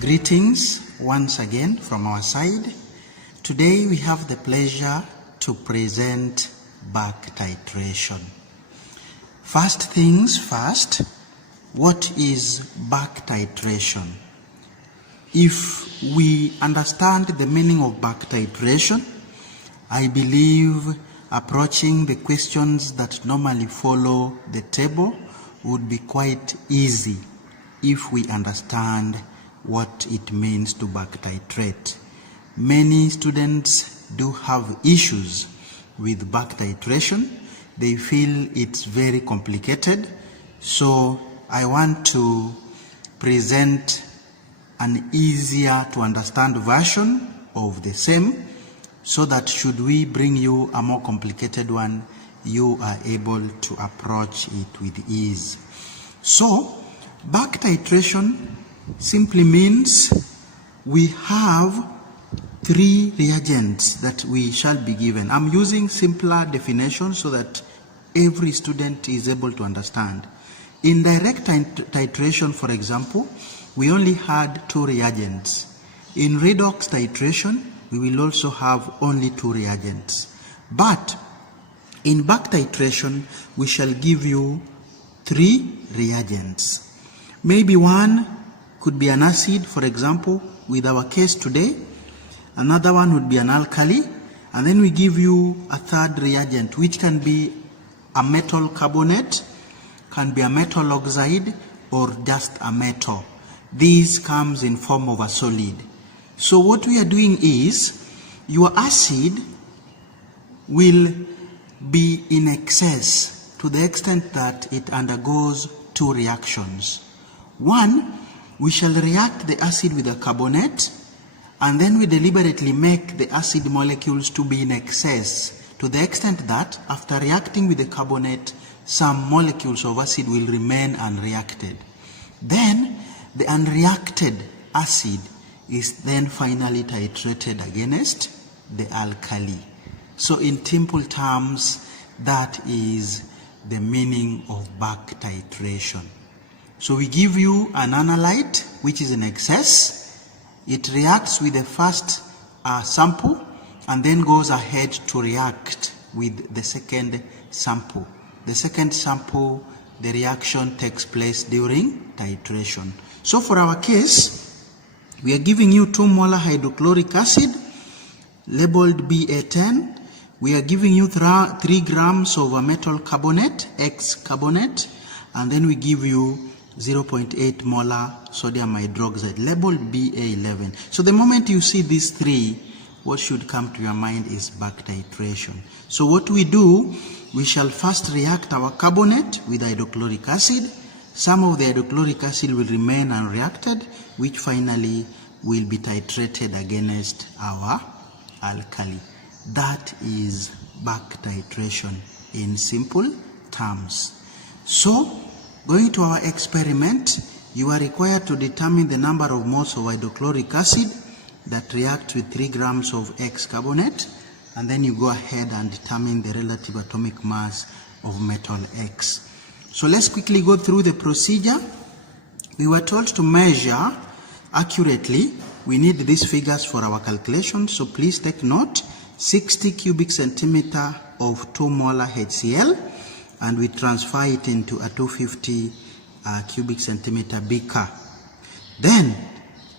Greetings once again from our side. Today we have the pleasure to present back titration. First things first, what is back titration? If we understand the meaning of back titration, I believe approaching the questions that normally follow the table would be quite easy if we understand what it means to back titrate. Many students do have issues with back titration. They feel it's very complicated. So I want to present an easier to understand version of the same, so that should we bring you a more complicated one, you are able to approach it with ease. So back titration simply means we have three reagents that we shall be given. I'm using simpler definitions so that every student is able to understand. In direct titration, for example, we only had two reagents. In redox titration, we will also have only two reagents. But in back titration, we shall give you three reagents. Maybe one could be an acid, for example, with our case today. Another one would be an alkali. And then we give you a third reagent, which can be a metal carbonate, can be a metal oxide, or just a metal. This comes in form of a solid. So what we are doing is, your acid will be in excess to the extent that it undergoes two reactions. One, we shall react the acid with a carbonate, and then we deliberately make the acid molecules to be in excess to the extent that after reacting with the carbonate, some molecules of acid will remain unreacted. Then the unreacted acid is then finally titrated against the alkali. So in simple terms, that is the meaning of back titration. So we give you an analyte which is in excess. It reacts with the first sample and then goes ahead to react with the second sample. The second sample, the reaction takes place during titration. So for our case, we are giving you 2 molar hydrochloric acid labeled Ba10. We are giving you 3 grams of a metal carbonate, X carbonate, and then we give you 0.8 molar sodium hydroxide labeled Ba11. So the moment you see these three, what should come to your mind is back titration. So what we do, we shall first react our carbonate with hydrochloric acid. Some of the hydrochloric acid will remain unreacted, which finally will be titrated against our alkali. That is back titration in simple terms. So, going to our experiment, you are required to determine the number of moles of hydrochloric acid that react with 3 grams of X carbonate, and then you go ahead and determine the relative atomic mass of metal X. So let's quickly go through the procedure. We were told to measure accurately. We need these figures for our calculation, so please take note. 60 cubic centimeter of 2 molar HCl, and we transfer it into a 250 cubic centimeter beaker. Then,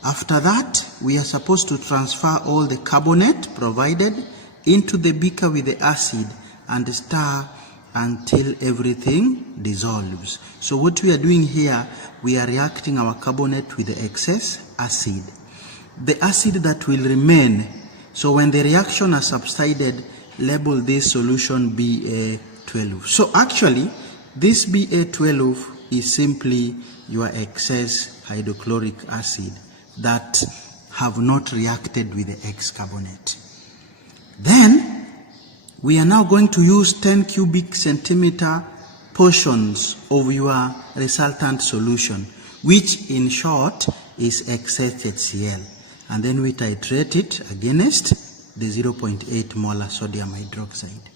after that, we are supposed to transfer all the carbonate provided into the beaker with the acid and stir until everything dissolves. So what we are doing here, we are reacting our carbonate with the excess acid. The acid that will remain, so when the reaction has subsided, label this solution Ba12. So actually, this Ba12 is simply your excess hydrochloric acid that have not reacted with the X carbonate. Then, we are now going to use 10 cubic centimeter portions of your resultant solution, which in short is excess HCl. And then we titrate it against the 0.8 molar sodium hydroxide.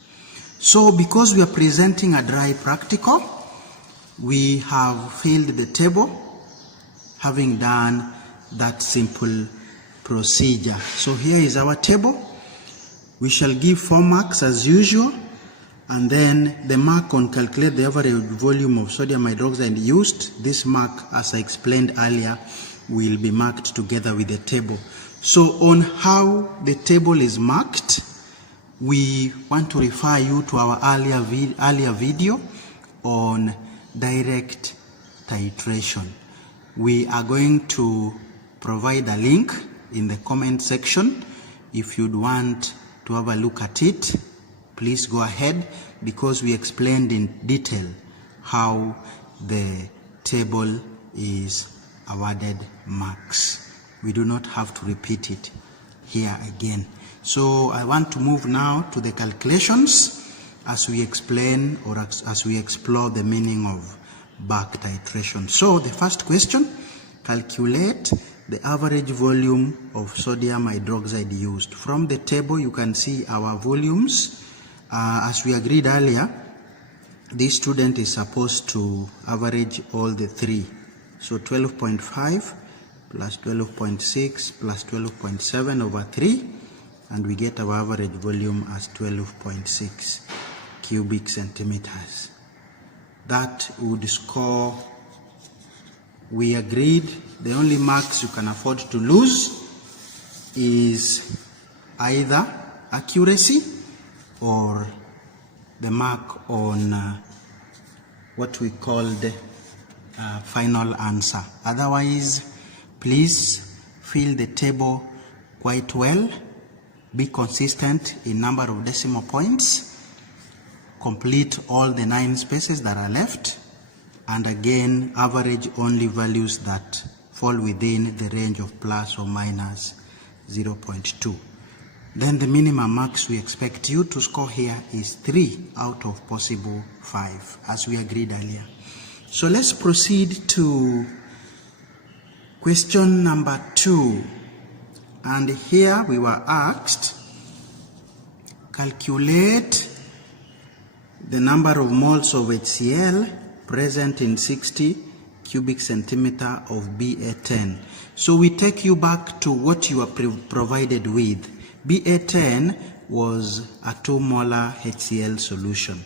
So because we are presenting a dry practical, we have filled the table having done that simple procedure. So here is our table. We shall give 4 marks as usual, and then the mark on calculate the average volume of sodium hydroxide used. This mark, as I explained earlier, will be marked together with the table. So on how the table is marked, we want to refer you to our earlier video on direct titration. We are going to provide a link in the comment section. If you'd want to have a look at it, please go ahead, because we explained in detail how the table is awarded marks. We do not have to repeat it here again. So I want to move now to the calculations as we explain, or as we explore the meaning of back titration. So the first question, calculate the average volume of sodium hydroxide used. From the table you can see our volumes. As we agreed earlier, this student is supposed to average all the 3. So 12.5 plus 12.6 plus 12.7 over 3, and we get our average volume as 12.6 cubic centimeters. That would score, we agreed, the only marks you can afford to lose is either accuracy or the mark on what we call the final answer. Otherwise, please fill the table quite well, be consistent in number of decimal points, complete all the 9 spaces that are left, and again average only values that fall within the range of plus or minus 0.2. Then the minimum marks we expect you to score here is 3 out of possible 5, as we agreed earlier. So let's proceed to question number 2. And here we were asked, calculate the number of moles of HCl present in 60 cubic centimeter of BA10. So we take you back to what you are provided with. BA10 was a 2 molar HCl solution.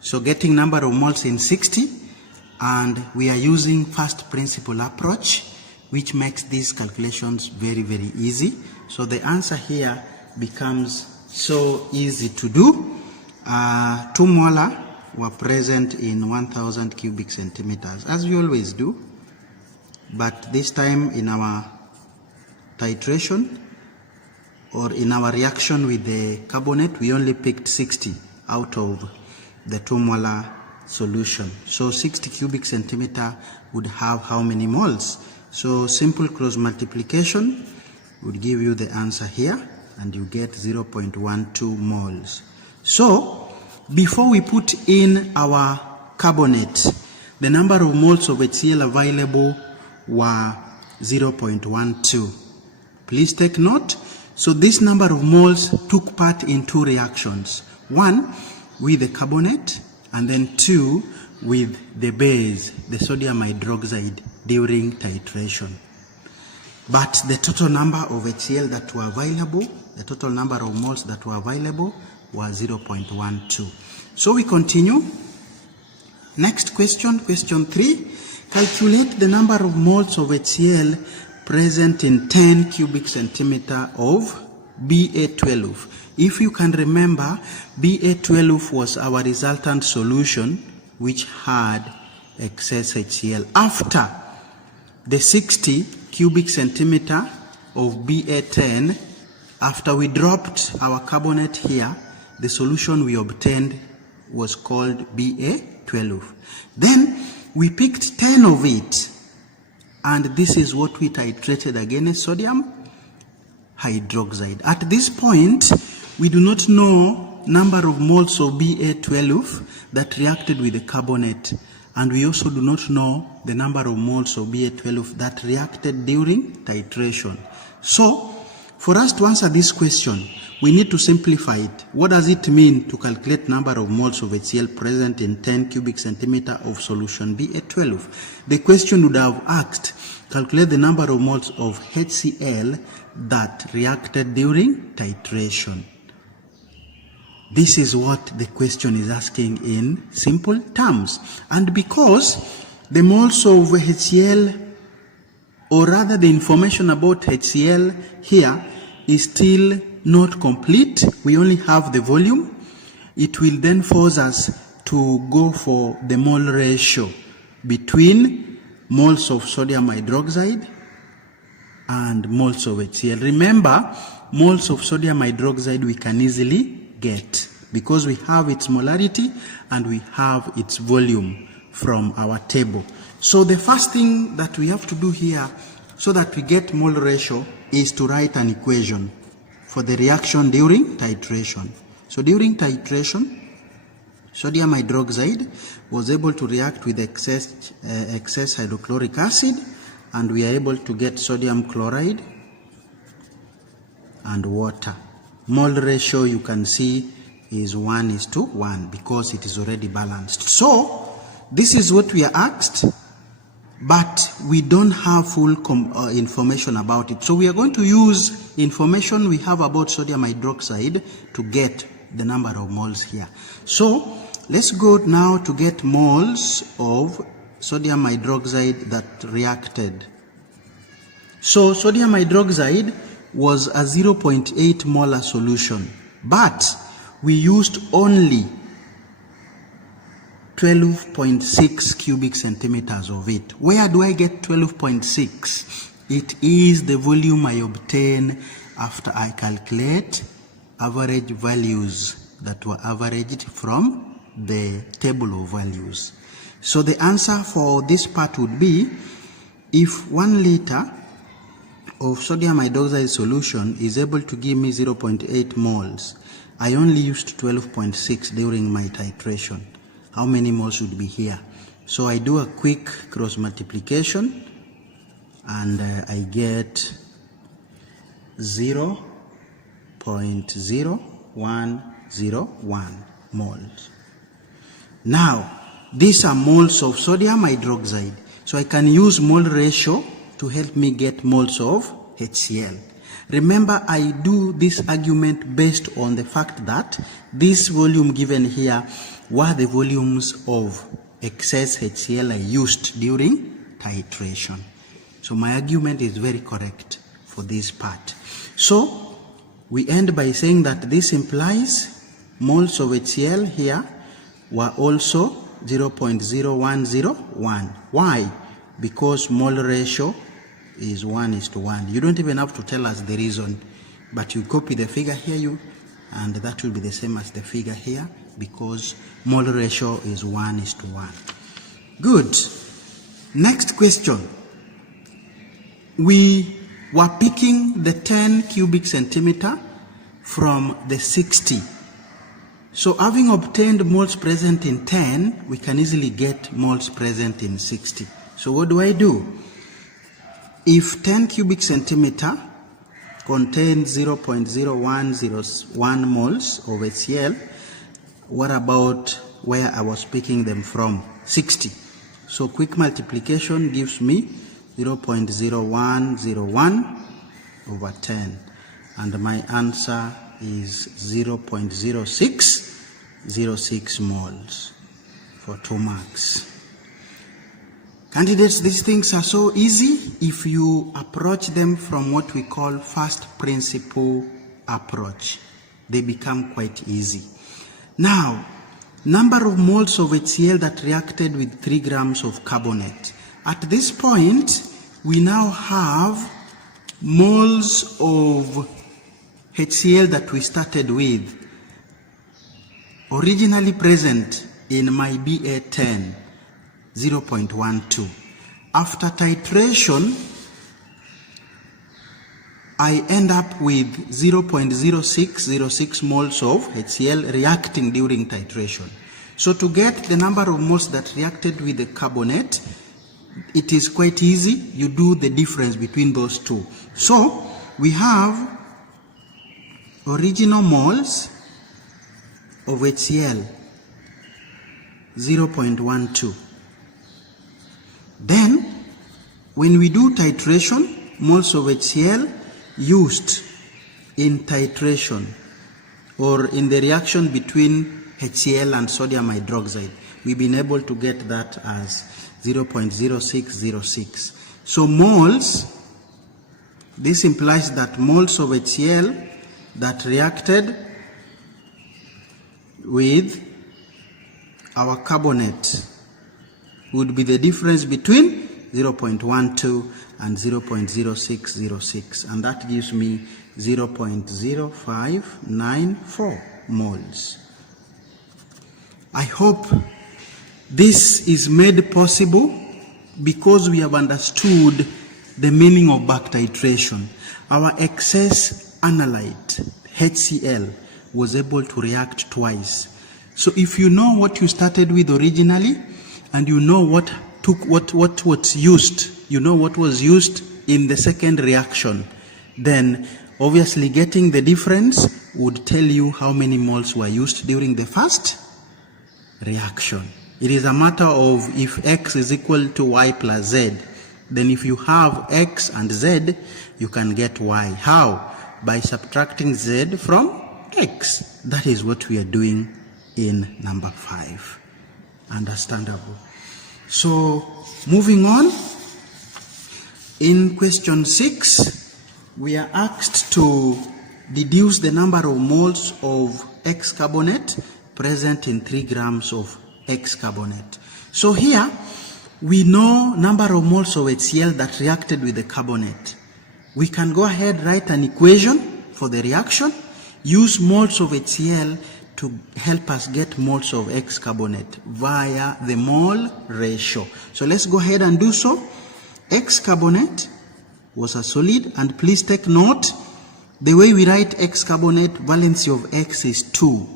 So getting number of moles in 60, and we are using first principle approach, which makes these calculations very, very easy. So the answer here becomes so easy to do. 2 molar were present in 1000 cubic centimeters, as we always do. But this time in our titration, or in our reaction with the carbonate, we only picked 60 out of the 2 molar solution. So 60 cubic centimeter would have how many moles? So simple cross multiplication would give you the answer here, and you get 0.12 moles. So before we put in our carbonate, the number of moles of HCl available were 0.12. Please take note. So this number of moles took part in 2 reactions. 1 with the carbonate, and then 2 with the base, the sodium hydroxide, during titration. But the total number of HCl that were available, the total number of moles that were available was 0.12. So we continue. Next question, question 3. Calculate the number of moles of HCl present in 10 cubic centimeter of BA12. If you can remember, BA12 was our resultant solution which had excess HCl. After the 60 cubic centimeter of BA10, after we dropped our carbonate here, the solution we obtained was called BA12. Then we picked 10 of it, and this is what we titrated against sodium hydroxide. At this point, we do not know number of moles of BA12 that reacted with the carbonate, and we also do not know the number of moles of BA12 that reacted during titration. So, for us to answer this question, we need to simplify it. What does it mean to calculate number of moles of HCl present in 10 cubic centimeter of solution BA12? The question would have asked, calculate the number of moles of HCl that reacted during titration. This is what the question is asking in simple terms. And because the moles of HCl, or rather the information about HCl here, is still not complete, we only have the volume, it will then force us to go for the mole ratio between moles of sodium hydroxide and moles of HCl. Remember, moles of sodium hydroxide we can easily get because we have its molarity and we have its volume from our table. So the first thing that we have to do here so that we get mole ratio is to write an equation for the reaction during titration. So during titration, sodium hydroxide was able to react with excess hydrochloric acid, and we are able to get sodium chloride and water. Mole ratio, you can see, is 1:1 because it is already balanced. So this is what we are asked, but we don't have full information about it. So we are going to use information we have about sodium hydroxide to get the number of moles here. So let's go now to get moles of sodium hydroxide that reacted. So sodium hydroxide was a 0.8 molar solution, but we used only 12.6 cubic centimeters of it. Where do I get 12.6? It is the volume I obtain after I calculate average values that were averaged from the table of values. So the answer for this part would be, if 1 liter of sodium hydroxide solution is able to give me 0.8 moles, I only used 12.6 during my titration. How many moles would be here? So I do a quick cross multiplication and I get 0.0101 moles. Now, these are moles of sodium hydroxide. So I can use mole ratio to help me get moles of HCl. Remember, I do this argument based on the fact that this volume given here were the volumes of excess HCl I used during titration. So my argument is very correct for this part. So we end by saying that this implies moles of HCl here were also 0.0101. Why? Because mole ratio is 1:1. You don't even have to tell us the reason, but you copy the figure here, and that will be the same as the figure here, because mole ratio is 1:1. Good. Next question. We were picking the 10 cubic centimeter from the 60. So having obtained moles present in 10, we can easily get moles present in 60. So what do? If 10 cubic centimeter contains 0.0101 moles of HCl, what about where I was picking them from? 60. So quick multiplication gives me 0.0101 over 10. And my answer is 0.0606 moles for 2 marks. Candidates, these things are so easy if you approach them from what we call first principle approach. They become quite easy. Now, number of moles of HCl that reacted with 3 grams of carbonate. At this point, we now have moles of HCl that we started with, originally present in my BA10, 0.12. After titration, I end up with 0.0606 moles of HCl reacting during titration. So to get the number of moles that reacted with the carbonate, it is quite easy. You do the difference between those two. So we have original moles of HCl, 0.12. Then when we do titration, moles of HCl used in titration or in the reaction between HCl and sodium hydroxide, we've been able to get that as 0.0606. So moles, this implies that moles of HCl that reacted with our carbonate would be the difference between 0.12 and 0.0606, and that gives me 0.0594 moles. I hope this is made possible because we have understood the meaning of back titration. Our excess analyte, HCl, was able to react twice. So if you know what you started with originally, and you know what was used, you know what was used in the second reaction, then obviously getting the difference would tell you how many moles were used during the first reaction. It is a matter of if X is equal to Y plus Z, then if you have X and Z, you can get Y. How? By subtracting Z from X. That is what we are doing in number 5. Understandable. So, moving on, in question 6, we are asked to deduce the number of moles of X carbonate present in 3 grams of X carbonate. So here, we know number of moles of HCl that reacted with the carbonate. We can go ahead, write an equation for the reaction, use moles of HCl to help us get moles of X carbonate via the mole ratio. So let's go ahead and do so. X carbonate was a solid, and please take note, the way we write X carbonate, valency of X is 2,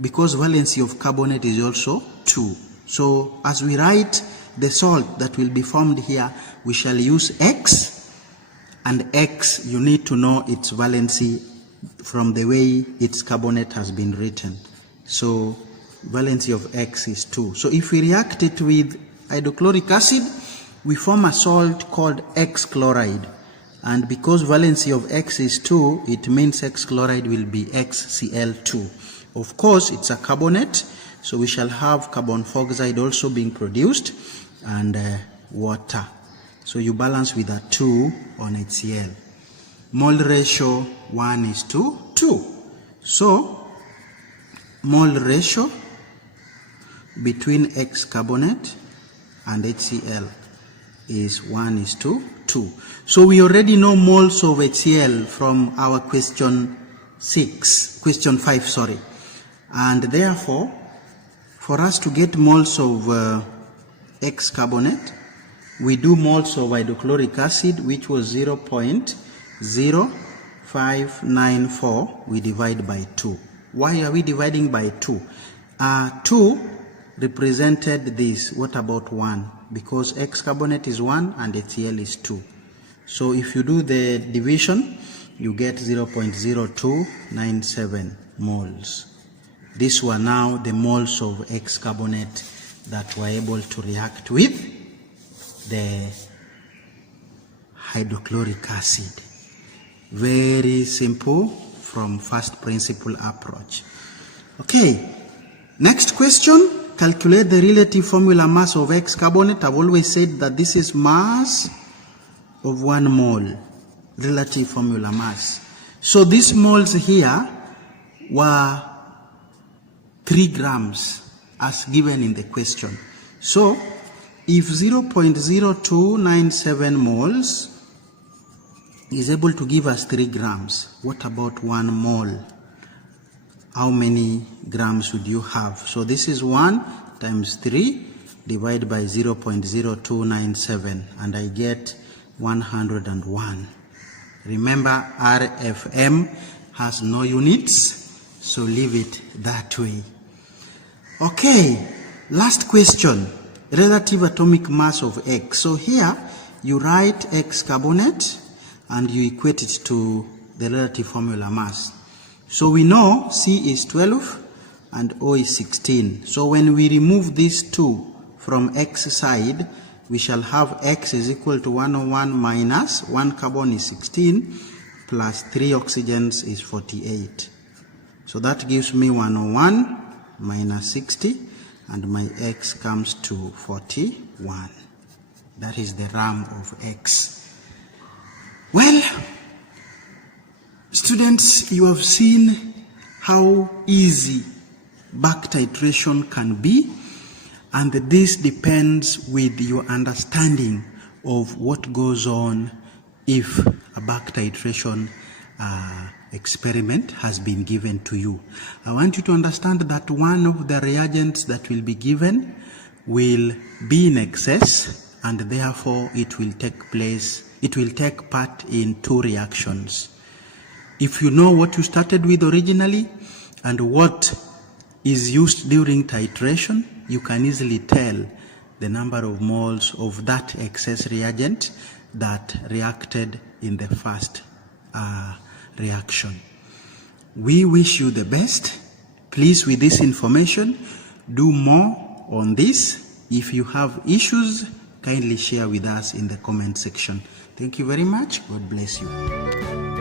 because valency of carbonate is also 2. So as we write the salt that will be formed here, we shall use X, and X, you need to know its valency from the way its carbonate has been written. So valency of X is 2. So if we react it with hydrochloric acid, we form a salt called X chloride. And because valency of X is 2, it means X chloride will be XCl2. Of course, it's a carbonate, so we shall have carbon dioxide also being produced, and water. So you balance with a 2 on HCl. Mole ratio 1:2. So mole ratio between X carbonate and HCl is 1:2. So we already know moles of HCl from our question 5, sorry. And therefore, for us to get moles of X carbonate, we do moles of hydrochloric acid, which was 0.0594, we divide by 2. Why are we dividing by 2? 2 represented this. What about 1? Because X carbonate is 1 and HCl is 2. So if you do the division, you get 0.0297 moles. These were now the moles of X carbonate that were able to react with the hydrochloric acid. Very simple from first principle approach. Okay, next question. Calculate the relative formula mass of X carbonate. I've always said that this is mass of 1 mole, relative formula mass. So these moles here were 3 grams as given in the question. So if 0.0297 moles is able to give us 3 grams, what about 1 mole? How many grams would you have? So this is 1 times 3 divided by 0.0297, and I get 101. Remember, RFM has no units, so leave it that way. Okay, last question, relative atomic mass of X. So here you write X carbonate and you equate it to the relative formula mass. So we know C is 12 and O is 16. So when we remove these 2 from X side, we shall have X is equal to 101 minus 1 carbon is 16 plus 3 oxygens is 48. So that gives me 101 minus 60, and my X comes to 41. That is the RAM of X. Well, students, you have seen how easy back titration can be, and this depends with your understanding of what goes on if a back titration experiment has been given to you. I want you to understand that one of the reagents that will be given will be in excess, and therefore it will take part in 2 reactions. If you know what you started with originally and what is used during titration, you can easily tell the number of moles of that excess reagent that reacted in the first reaction. We wish you the best. Please, with this information, do more on this. If you have issues, kindly share with us in the comment section. Thank you very much. God bless you.